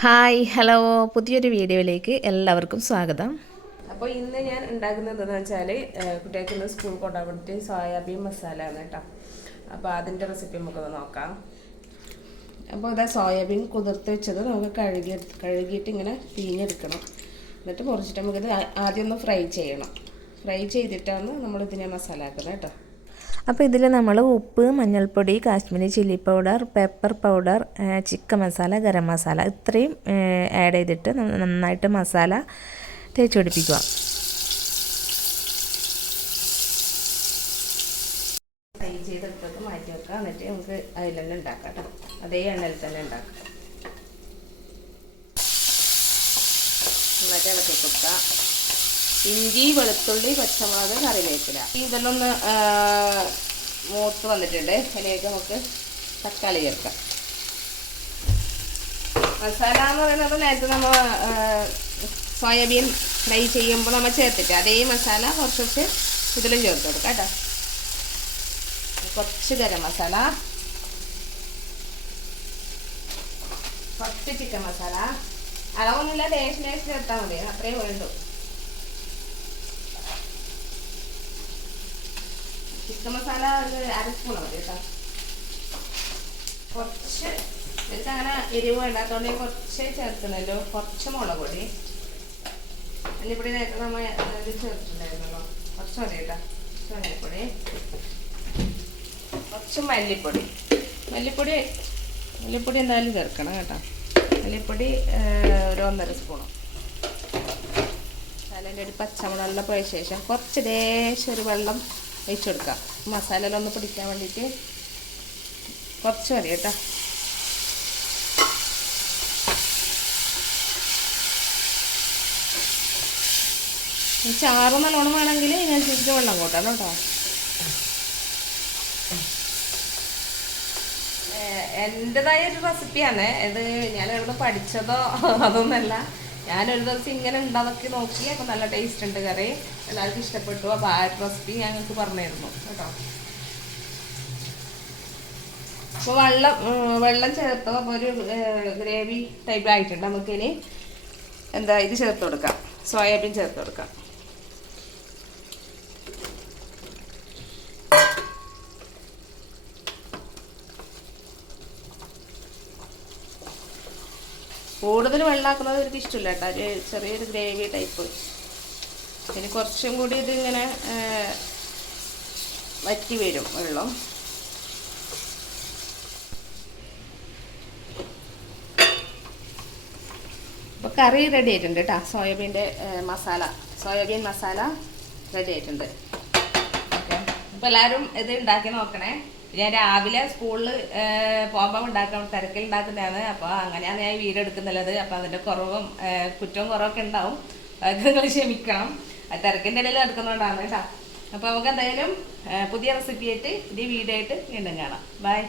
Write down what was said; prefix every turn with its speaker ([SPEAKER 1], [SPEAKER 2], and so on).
[SPEAKER 1] Hi hello. പുതിയൊരു വീഡിയോയിലേക്ക് എല്ലാവർക്കും സ്വാഗതം.
[SPEAKER 2] അപ്പോൾ ഇന്ന് ഞാൻ ഉണ്ടാക്കുന്നത് എന്താണെന്ന് വെച്ചാൽ കുട്ടികൾക്ക് ഇന്ന് സ്കൂൾ കൊണ്ടാൻ വേണ്ടിയിട്ട് സോയാബീൻ മസാല ആണ് കേട്ടോ. അപ്പോൾ അതിന്റെ റെസിപ്പി നമുക്കൊന്ന് നോക്കാം. അപ്പോൾ ഇതാ സോയാബീൻ കുതിർത്ത് വെച്ചത് നമുക്ക് കഴുകി കഴുകിയിട്ട് ഇങ്ങനെ പിഴിഞ്ഞെടുക്കണം എന്നിട്ട് കുറച്ചിട്ട് നമുക്കിത് ആദ്യം ഒന്ന് ഫ്രൈ ചെയ്യണം. ഫ്രൈ ചെയ്തിട്ടാണ് നമ്മൾ ഇതിനെ മസാല ആക്കുന്നത് കേട്ടോ.
[SPEAKER 1] അപ്പോൾ ഇതിൽ നമ്മൾ ഉപ്പ് മഞ്ഞൾപ്പൊടി Kashmiri chilli powder pepper powder chicken masala garam masala ഇത്രയും ആഡ് ചെയ്തിട്ട് നന്നായിട്ട് മസാല തേച്ച് പിടിപ്പിക്കുക.
[SPEAKER 2] മാറ്റി വെക്കാം എന്നിട്ട് നമുക്ക് അതിൽ ഉണ്ടാക്കാം കേട്ടോ. അതേ എണ്ണയിൽ തന്നെ ഉണ്ടാക്കാം. നന്നായിട്ട് ഇളക്കി ഇഞ്ചി വെളുത്തുള്ളി പച്ചമുളക് കറിവേപ്പില. ഇതെല്ലാം ഒന്ന് മൂത്ത് വന്നിട്ടുണ്ട്. അതിലേക്ക് നമുക്ക് തക്കാളി ചേർക്കാം. മസാല എന്ന് പറയുന്നത് നേരത്തെ നമ്മൾ സോയാബീൻ ഫ്രൈ ചെയ്യുമ്പോൾ നമ്മൾ ചേർത്തിട്ട് അതേ മസാല കുറച്ച് കുറച്ച് ഇതിലും ചേർത്ത് കൊടുക്കാം കേട്ടോ. കുറച്ച് ഗരം മസാല. കുറച്ച് ചിക്കൻ മസാല. അളവൊന്നുമില്ല ലേശം ലേശം ചേർത്താൽ മതി. അത്രേ വേണ്ടു ചിക്കൻ മസാല ഒരു അര സ്പൂൺ മതി കേട്ടോ. കുറച്ച് എനിക്ക് അങ്ങനെ എരിവ് വേണ്ടാത്തോണ്ട് കുറച്ച് ചേർക്കണല്ലോ കുറച്ച് മുളക് പൊടി. മല്ലിപ്പൊടി നേരത്തെ നമ്മൾ ചേർത്തിട്ടുണ്ടായിരുന്നല്ലോ. കുറച്ച് മതി കേട്ടോ. മല്ലിപ്പൊടി കുറച്ച് മല്ലിപ്പൊടി. മല്ലിപ്പൊടി മല്ലിപ്പൊടി എന്തായാലും ചേർക്കണം കേട്ടോ. മല്ലിപ്പൊടി ഒരു ഒന്നര സ്പൂണും. അതിന്റെ ഒരു പച്ചമുളകെല്ലാം പോയ ശേഷം കുറച്ച് ലേശം ഒരു വെള്ളം ഒഴിച്ചു കൊടുക്കാം മസാലയെല്ലാം ഒന്ന് പിടിക്കാൻ വേണ്ടിയിട്ട് കുറച്ച് മതി കേട്ടോ. ചാറ് നല്ലോണം വേണമെങ്കിൽ ഇതിനനുസരിച്ച് വെള്ളം കൂട്ടണം കേട്ടോ. എന്റെതായ ഒരു റെസിപ്പിയാണ് ഇത് ഞാൻ എവിടെ പഠിച്ചതോ അതൊന്നല്ല ഞാനൊരു ദിവസം ഇങ്ങനെ ഉണ്ടാക്കി നോക്കി അപ്പോൾ നല്ല ടേസ്റ്റ് ഉണ്ട് കറി. എല്ലാവർക്കും ഇഷ്ടപ്പെട്ടു. അപ്പോൾ ആ റെസിപ്പി ഞങ്ങൾക്ക് പറഞ്ഞിരുന്നു കേട്ടോ. അപ്പോൾ വെള്ളം വെള്ളം ചേർത്തു അപ്പോൾ ഒരു ഗ്രേവി ടൈപ്പ് ആയിട്ടുണ്ട്. നമുക്കിനി എന്താ ഇത് ചേർത്ത് കൊടുക്കാം. സോയാബീൻ ചേർത്ത് കൊടുക്കാം. കൂടുതൽ വെള്ളമാക്കുന്നത് എനിക്ക് ഇഷ്ടമില്ല കേട്ടോ. ഒരു ചെറിയൊരു ഗ്രേവി ടൈപ്പ് ഇനി കുറച്ചും കൂടി ഇതിങ്ങനെ വറ്റി വരും വെള്ളം. അപ്പോൾ കറി റെഡി ആയിട്ടുണ്ട് കേട്ടോ. സോയാബീന്റെ മസാല. സോയാബീൻ മസാല റെഡി ആയിട്ടുണ്ട്. അപ്പോൾ എല്ലാവരും ഇത് ഉണ്ടാക്കി നോക്കണേ. ഞാൻ രാവിലെ സ്കൂളിൽ പോകുമ്പോൾ ഉണ്ടാക്കാൻ തിരക്കിൽ ഉണ്ടാക്കുന്നതാണ് അപ്പോൾ അങ്ങനെയാണ് ഞാൻ വീടെടുക്കുന്നുള്ളത് അപ്പോൾ അതിന്റെ കുറവും കുറ്റവും കുറവൊക്കെ ഉണ്ടാവും. അതൊക്കെ നിങ്ങൾ ക്ഷമിക്കണം. തിരക്കിന്റെ ഇടയിൽ എടുക്കുന്നതുകൊണ്ടാണ് കേട്ടോ അപ്പോൾ നമുക്ക് എന്തായാലും പുതിയ റെസിപ്പി ആയിട്ട് ഇതേ വീഡിയോ ആയിട്ട് വീണ്ടും കാണാം. ബൈ